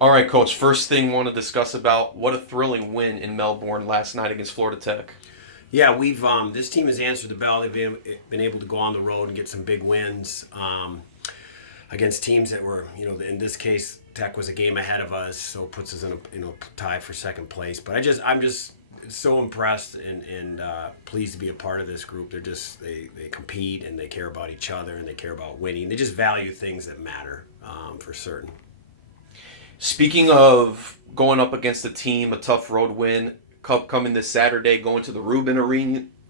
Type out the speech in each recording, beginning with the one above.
All right, Coach. First thing I want to discuss about what a thrilling win in Melbourne last night against Florida Tech. Yeah, we've this team has answered the bell. They've been able to go on the road and get some big wins against teams that were, in this case, Tech was a game ahead of us, so it puts us in a tie for second place. But I'm just so impressed and pleased to be a part of this group. They compete and they care about each other and they care about winning. They just value things that matter for certain. Speaking of going up against a team, a tough road win, Cup coming this Saturday, going to the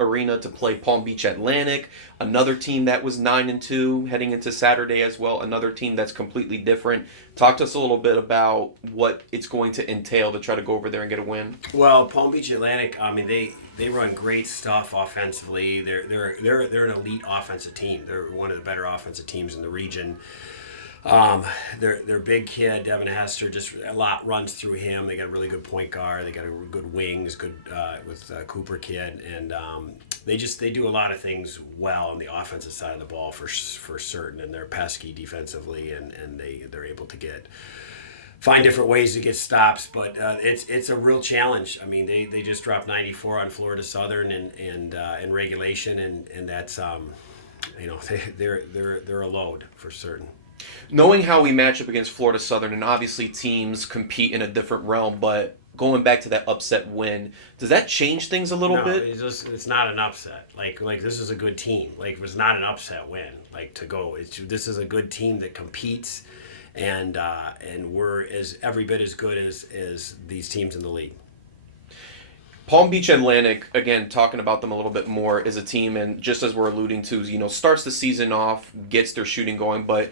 Arena to play Palm Beach Atlantic, another team that was 9-2 heading into Saturday as well, another team that's completely different. Talk to us a little bit about what it's going to entail to try to go over there and get a win. Well, Palm Beach Atlantic, I mean, they run great stuff offensively. They're an elite offensive team. They're one of the better offensive teams in the region. Their big kid, Devin Hester, just a lot runs through him. They got a really good point guard. They got a good wings, good with Cooper kid, and they do a lot of things well on the offensive side of the ball for certain. And they're pesky defensively, and they're able to find different ways to get stops. But it's a real challenge. I mean, they just dropped 94 on Florida Southern and in regulation, and that's they're a load for certain. Knowing how we match up against Florida Southern, and obviously teams compete in a different realm, but going back to that upset win, does that change things a little No, bit? it's not an upset. Like this is a good team. Like it was not an upset win. Like to go, this is a good team that competes, and we're as every bit as good as these teams in the league. Palm Beach Atlantic, again, talking about them a little bit more, is a team, and just as we're alluding to, starts the season off, gets their shooting going, but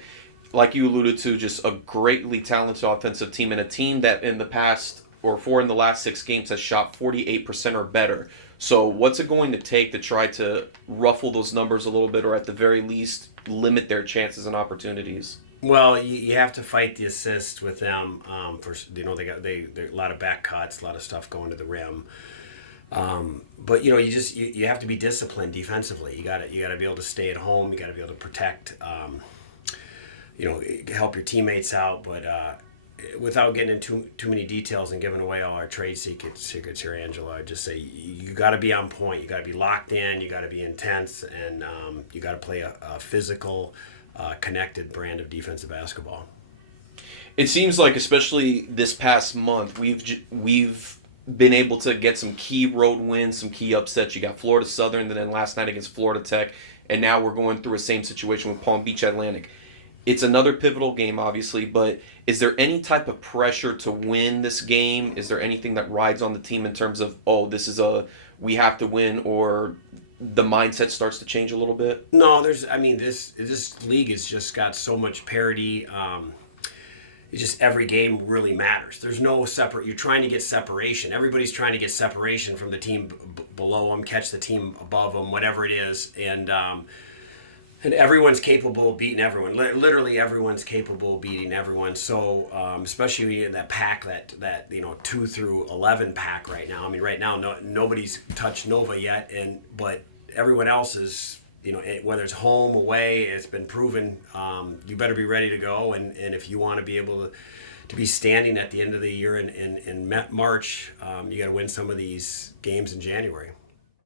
like you alluded to, just a greatly talented offensive team and a team that in the past or four in the last 6 games has shot 48% or better. So what's it going to take to try to ruffle those numbers a little bit, or at the very least limit their chances and opportunities? Well, you have to fight the assist with them. They a lot of back cuts, a lot of stuff going to the rim. But you have to be disciplined defensively. You got to be able to stay at home. You got to be able to protect. Help your teammates out, but without getting into too many details and giving away all our trade secrets here, Angela, I'd just say you got to be on point. You got to be locked in. You got to be intense, and you got to play a physical, connected brand of defensive basketball. It seems like, especially this past month, we've been able to get some key road wins, some key upsets. You got Florida Southern, and then last night against Florida Tech, and now we're going through a same situation with Palm Beach Atlantic. It's another pivotal game, obviously, but is there any type of pressure to win this game? Is there anything that rides on the team in terms of, we have to win, or the mindset starts to change a little bit? No, this league has just got so much parity. It's just every game really matters. There's no separate. You're trying to get separation. Everybody's trying to get separation from the team below them, catch the team above them, whatever it is, and everyone's capable of beating everyone. Literally, everyone's capable of beating everyone. So, especially in that pack, that 2 through 11 pack right now. I mean, right now, nobody's touched Nova yet, but everyone else is. Whether it's home, away, it's been proven. You better be ready to go, and if you want to be able to be standing at the end of the year in March, you got to win some of these games in January.